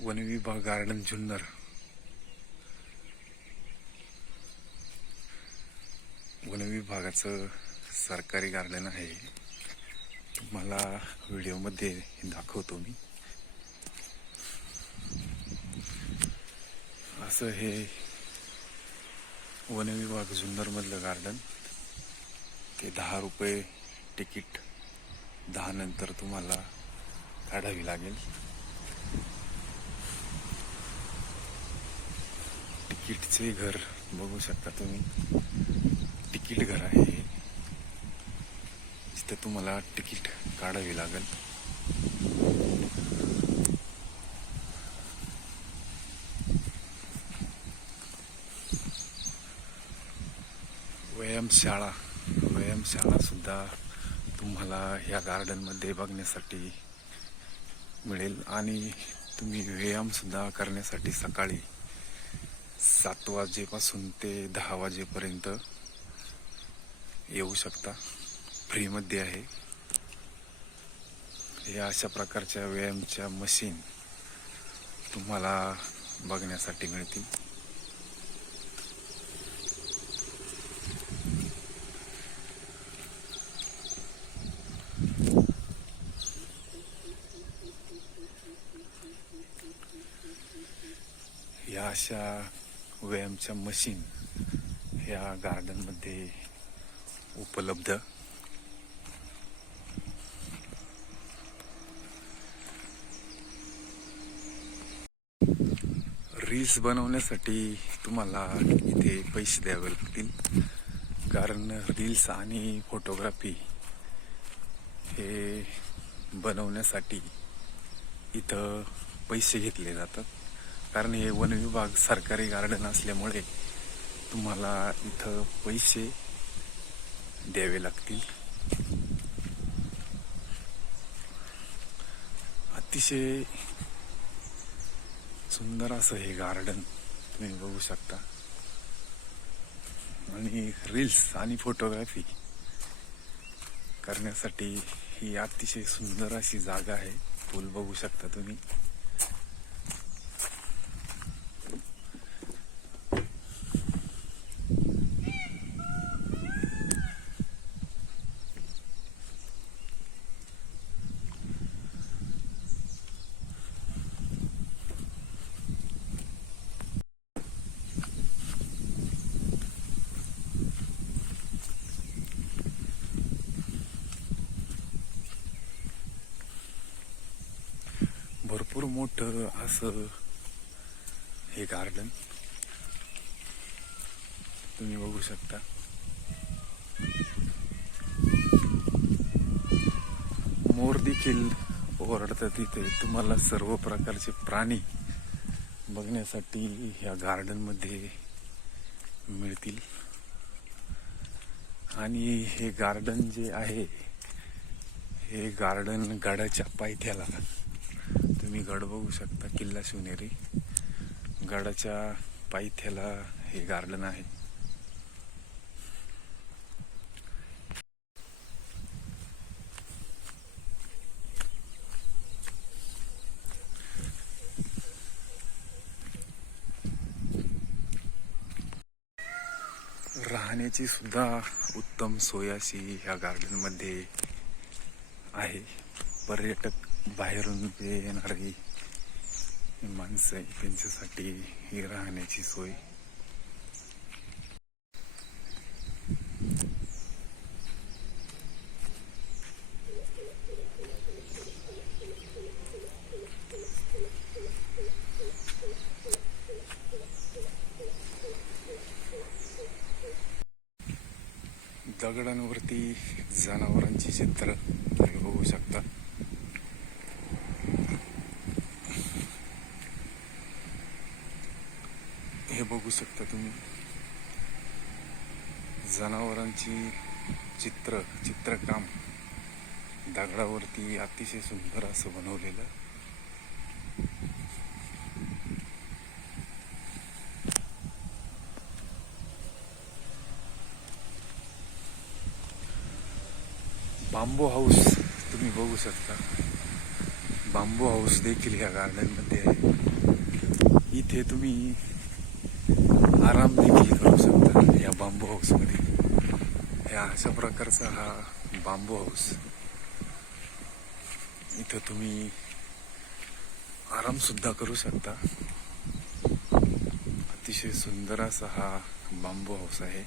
वनविभाग गार्डन जुन्नर. वनविभागाचं सरकारी गार्डन आहे. तुम्हाला व्हिडिओमध्ये दाखवतो मी. असं हे वनविभाग जुन्नरमधलं गार्डन. ते दहा रुपये तिकीट. दहा नंतर तुम्हाला काढावी लागेल. चे घर बघू शकता तुम्ही. तिकीट घर आहे हे. तुम्हाला तिकीट काढावी लागेल. व्यायामशाळा. व्यायामशाळा सुद्धा तुम्हाला ह्या गार्डनमध्ये बघण्यासाठी मिळेल. आणि तुम्ही व्यायाम सुद्धा करण्यासाठी सकाळी सात वाजेपासून ते दहा वाजेपर्यंत येऊ शकता. फ्रीमध्ये आहे. या अशा प्रकारच्या व्यायामच्या मशीन तुम्हाला बघण्यासाठी मिळतील. या अशा व्यायामच्या मशीन ह्या गार्डनमध्ये उपलब्ध. रील्स बनवण्यासाठी तुम्हाला इथे पैसे द्यावे लागतील. कारण रील्स आणि फोटोग्राफी हे बनवण्यासाठी इथं पैसे घेतले जातात. कारण हे वन विभाग सरकारी गार्डन असल्यामुळे तुम्हाला इथं पैसे द्यावे लागतील. अतिशय सुंदर असं हे गार्डन तुम्ही बघू शकता. आणि रील्स आणि फोटोग्राफी करण्यासाठी ही अतिशय सुंदर अशी जागा आहे. पूल बघू शकता तुम्ही. भरपूर मोठं असं हे गार्डन तुम्ही बघू शकता. मोर देखील ओरडतात तिथे. तुम्हाला सर्व प्रकारचे प्राणी बघण्यासाठी ह्या गार्डनमध्ये मिळतील. आणि हे गार्डन जे आहे हे गार्डन गडाच्या पायथ्याला. तुम्ही गड बघू शकता किल्ला शिवनेरी. गडाच्या पायथ्याला हे गार्डन आहे. राहण्याची सुद्धा उत्तम सोय अशी ह्या गार्डनमध्ये आहे. पर्यटक बाहेरून जे येणारी माणसं त्यांच्यासाठी ही राहण्याची सोय. दगडांवरती जनावरांची चित्र तुम्ही बघू शकता हे बघू शकता तुम्ही. जनावरांची चित्र चित्रकाम दगडावरती अतिशय सुंदर असं बनवलेलं. बांबू हाऊस तुम्ही बघू शकता. बांबू हाऊस देखील ह्या गार्डनमध्ये आहे. इथे तुम्ही आराम देखील करू शकता या बांबू हाऊसमध्ये या अशा प्रकारचा हा बांबू हाऊस इथं तुम्ही आराम सुद्धा करू शकता. अतिशय सुंदर असा हा बांबू हाऊस आहे.